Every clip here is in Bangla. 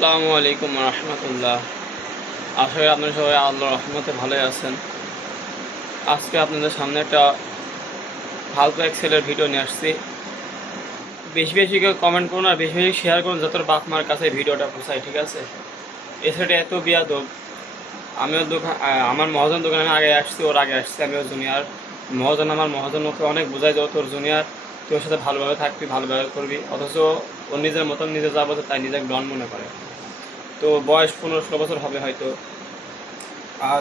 আসসালামু আলাইকুম রহমতুল্লাহ। আশা করি আপনারা সবাই আল্লাহ রহমতে ভালোই আছেন। আজকে আপনাদের সামনে একটা ফালতু এক্সেলের ভিডিও নিয়ে আসছি। বেশি বেশি কেউ কমেন্ট করুন আর বেশি বেশি শেয়ার করুন যত বাপ মার কাছে ভিডিওটা পৌঁছায়, ঠিক আছে? এ সাইডে এত বিয়াদব। আমিও দোকান আমার মহাজন দোকানে আমি আগে আসছি, ওর আগে আসছি, আমিও জুনিয়র মহাজন আমার মহাজন, ওকে অনেক বোঝায় যে তোর জুনিয়র তুই ওর সাথে ভালোভাবে থাকবি ভালোভাবে করবি। অথচ ও নিজের মতন নিজে যা বোঝে তাই নিজেকে ডন মনে করে। তো বয়স পনেরো ষোলো বছর হবে হয়তো। আর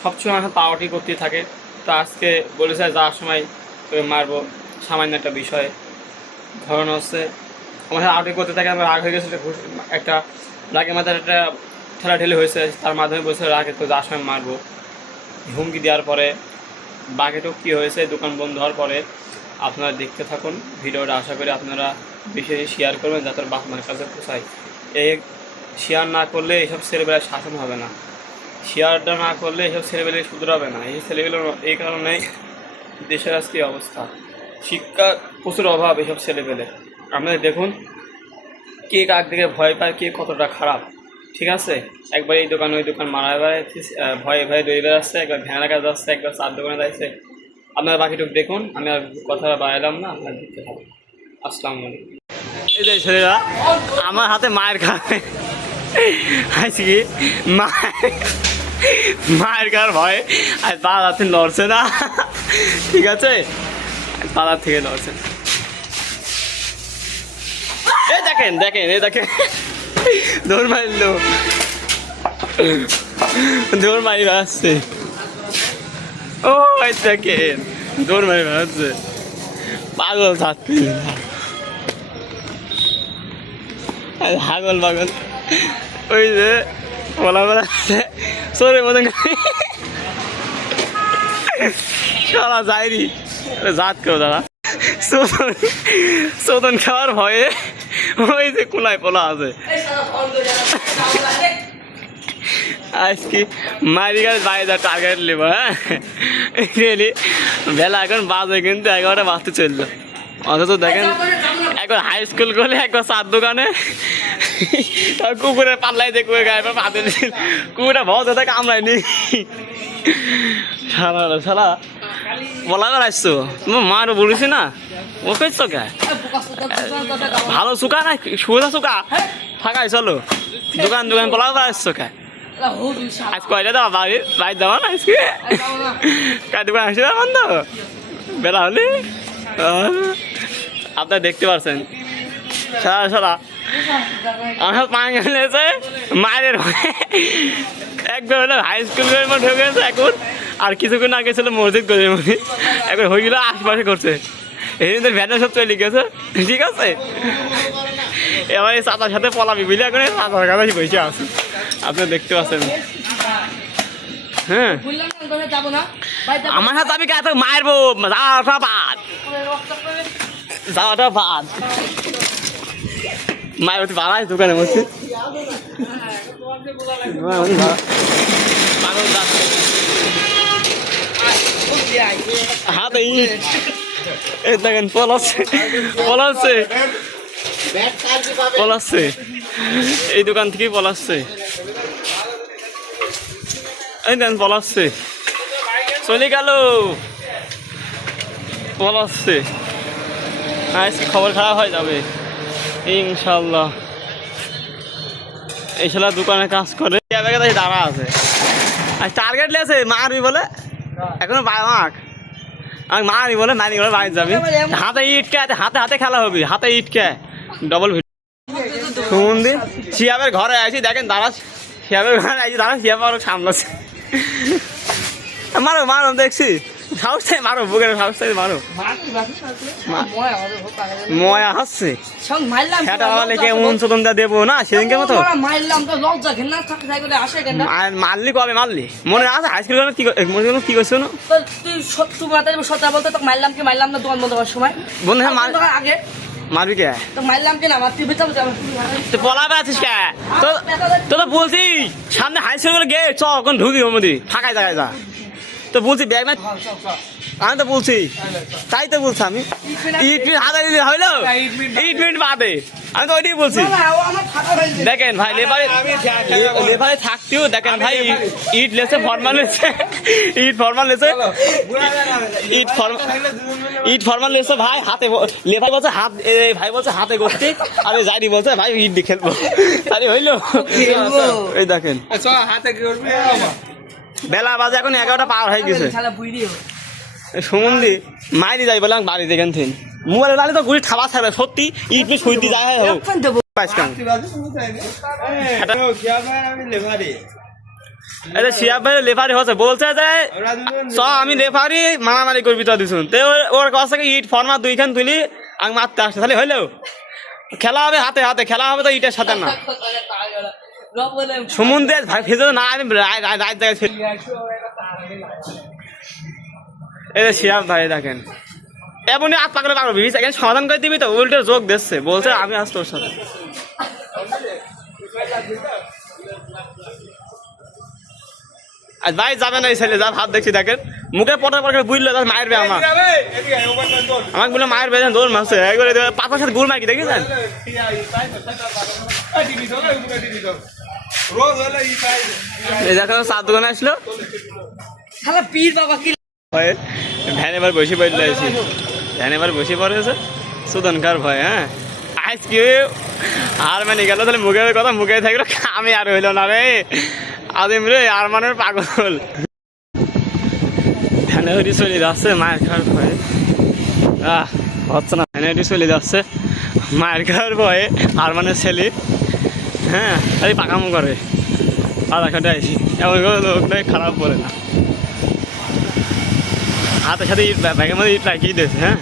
সবসময় আমার পাওয়াটি করতেই থাকে। তো আজকে বলেছে যাওয়ার সময় তোকে মারবো, সামান্য একটা বিষয়। ধরন হচ্ছে আমার সাথে আউটিং করতে থাকে, আমার রাগ হয়ে গেছে, একটা রাগের মাথায় একটা ঠেলা ঠেলে হয়েছে, তার মাধ্যমে বলছে, রাগে তো যাওয়ার সময় মারবো। হুমকি দেওয়ার পরে বাকিটু কী হয়েছে, দোকান বন্ধ হওয়ার পরে, আপনারা দেখতে থাকুন, ভিডিওটা আশা করি আপনারা বেশি শেয়ার করবেন যাতে বাপ মায়ের কাছে পোষায়। এই শেয়ার না করলে এইসব ছেলেবেলায় শাসন হবে না। শেয়ারটা না করলে এইসব ছেলেবেলায় শুধরাবে না। এই ছেলেগুলো এই কারণেই দেশের আজকে অবস্থা। শিক্ষা প্রচুর অভাব এইসব ছেলেপেলে। আপনারা দেখুন, কে কাক দিকে ভয় পায়, কে কতটা খারাপ। ঠিক আছে? একবার এই দোকান ওই দোকান মারা বেড়াচ্ছে ভয়ে ভয়ে দই বেড়াচ্ছে, একবার ভ্যানের কাছে যাচ্ছে, একবার চার দোকানে যাচ্ছে আপনারা বাকিটুকু দেখুন, আমি আর কথা বাড়ালাম না, আপনার দেখতে থাকুন। আমার হাতে মায়ের খাবে কি মায়ের মায়ের ভয়? আর পা হাতে লড়ছে না। ঠিক আছে? পাড়ার থেকে লড়ছে না। এই দেখেন দেখেন, এই দেখেন। দৌড় মারলো। দৌড় মারি আসছে ও দেখেন, দৌড় মারি বেড়াচ্ছে পাগল থাকতে হাগল পাগল ওই যে, বলা বলা আছে, সরে মতন সারা যায়নি জাত কেউ দাদা। সোদন খাওয়ার ভয়ে ওই যে কোনায় পোলা আছে। আজকে মারি গাছ বাইরে টার্গেট নেব হ্যাঁ? বেলা এখন বাজে কিন্তু এগারোটা বাজতে চলল। অথচ দেখেন একবার হাই স্কুল করলে একবার চার দোকানে। কুকুরের পাল্লাই দিয়ে কুকুরের গায়ে পাতে কুকুরটা ভয় দাদা কামড়ায়নি। সারা সারা বলা আসছো? তোমার মার বলেছি না। ও কেছো কে? ভালো চুকা না? সুবিধা চুকা ফাঁকাই চলো। দোকান দোকান বলা আসছো কে? আজ কয়টা দাও বাড়ি বাড়ি যাব না আজকে? কার দোকান আসবে বন্ধ? বেলা হলে? আপনারা দেখতে পাচ্ছেন সারা সারা। আমার পা গেলেছে মায়ের একবার হলো হাই স্কুল মধ্যে ঢুকে গেছে এখন। আর কিছুক্ষণ আগে ছিল মসজিদ করে মনে এখন হয়ে গেলো আশপাশে করছে। এই জন্য ভ্যানের সব চলে গেছে। ঠিক আছে? এবার এই চাচার সাথে পলাবি বুঝলে? এখন চাচার কাছে বসে আছে। আপনি দেখতে পাচ্ছেন। হ্যাঁ। আমার সাথে আমি কাছে মারবো? যাওয়াটা বাদ। মায়ের বাড়াই দোকানের। হাতে এই দেখেন পলাচ্ছে পলাচ্ছে পলাচ্ছে এই দোকান থেকেই পলাচ্ছে এই দেন পলাচ্ছে চলে গেল। পলাচ্ছে আজকে খবর খারাপ হয়ে যাবে। ইনশাল্লাহ। এই শালা দোকানে কাজ করে। দাঁড়া আছে। আর টার্গেট লেছে মারবি বলে। এখনও মাক আমি মারবি বলে নানি বলে বাড়ি যাবি। হাতে ইটকে আছে হাতে হাতে খেলা হবি। হাতে ইটকে ডবল শুন দি, শিয়াবের ঘরে আছি দেখেন দাঁড়া শিয়াবের ঘরে আছি দাঁড়া শিয়াব আরও সামলাচ্ছে। মারো মারো, দেখছি। সাহস মারো বুকের সাহস মারো। ময়া হচ্ছে সেটা হলে চোদনটা দেবো না? সেদিনকে মতো? মারলি কবে? মারলি? মনে আছে হাই স্কুল কি মনে করো কি করছ না তুই সত্যি মাতারি সত্যি বলতে তো মারলাম কি মারলাম না দোকান বন্ধ করার সময়। বন্ধু হ্যাঁ আগে মারবি কে? তো মারলাম কি আমার তুই বেচাবো তুই পলাবে আছিস কে? তো তো বলছি সামনে হাই স্কুল গে চ এখন ঢুকি ওর মধ্যে ফাঁকায় জায়গায় যা। তো বলছি ব্যাগ না আমি তো বলছি। তাই তো বলছি আমি। ইট মিট হাতে দিলে হইল? ইট মিট বাদে। আমি তো ওইটাই বলছি। দেখেন ভাই লেবারে লেবারে থাকতেও দেখেন ভাই ইট- লেছে ফরমাল লেছে ইট ফরমাল লেছে ইট ফরমাল ইট ফরমাল লেছে ভাই হাতে লেবার বলছে হাত ভাই বলছে হাতে করতে আরে যাইনি বলছে ভাই ইট দিয়ে খেলব। আরে হইল। এই দেখেন। হাতে কি করবি বেলা বাজে এখন এগারোটা পার হয়ে গেছে। সুমন্দি মাইরি যাই বললাম বাড়ি দেখেন থিন মোবাইলে দাঁড়িয়ে তো গুড়ি খাবার থাকবে সত্যি ইট মিট সুইতি যায় হোক এটা শিয়াব ভাই লেফারি। হচ্ছে বলছে যে চ আমি লেফারি মারামারি করবি তো দিছুন তে ওর- কাছ থেকে ইট ফর্মা দুইখান তুলি আমি মারতে আসছে তাহলে হইল? খেলা হবে হাতে হাতে খেলা হবে তো ইটের সাথে না। সমুদ্রে ভাই ভেজে না আমি রাত জায়গায় ছিল এই যে শিয়াব ভাই দেখেন। এমনই আট পাকলে পারব ভিজ এখানে সমাধান করে দিবি তো, উল্টো যোগ দিচ্ছে, বলছে আমি আস তোর সাথে। আজ ভাই যাবে না এই ছেলে, যা ভাত দেখছি দেখেন। মুখে পটার পটার বুঝলো তার মায়ের বে আমার। আমাকে বলে মায়ের বেজন দৌড় মারছে। একবারে পাতার সাথে গুড় মাইকি দেখেছেন? দেখো চার দোকানে আসলো। পীর বাবা কি ভ্যান এবার বসে পড়লে আছি ভ্যান এবার বসে পড়েছে। সুদনকার ভয় হ্যাঁ? আজকে আর মানে গেল তাহলে মুখের কথা মুখে থাকল আমি আর হইল না রে। আদিম রে আর মানের পাগল। চলে যাচ্ছে মায়ের খাওয়ার ভয়ে। আহ হচ্ছে না ভ্যানে হরি চলে যাচ্ছে মায়ের খাওয়ার ভয়ে আর মানে ছেলে। হ্যাঁ এই পাকামো করে। আধা খাটে আইসি এমন করে লোকটাই খারাপ বলে না। হাতের সাথে ইট ব্যা- ব্যাগের মধ্যে ইট লাগিয়ে দিয়েছে হ্যাঁ?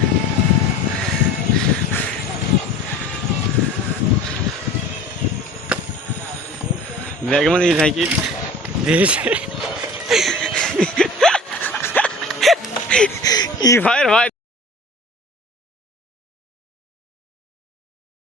ব্যাগের মধ্যে ইট লাগিয়ে দিয়েছে। কি ভাই ভাই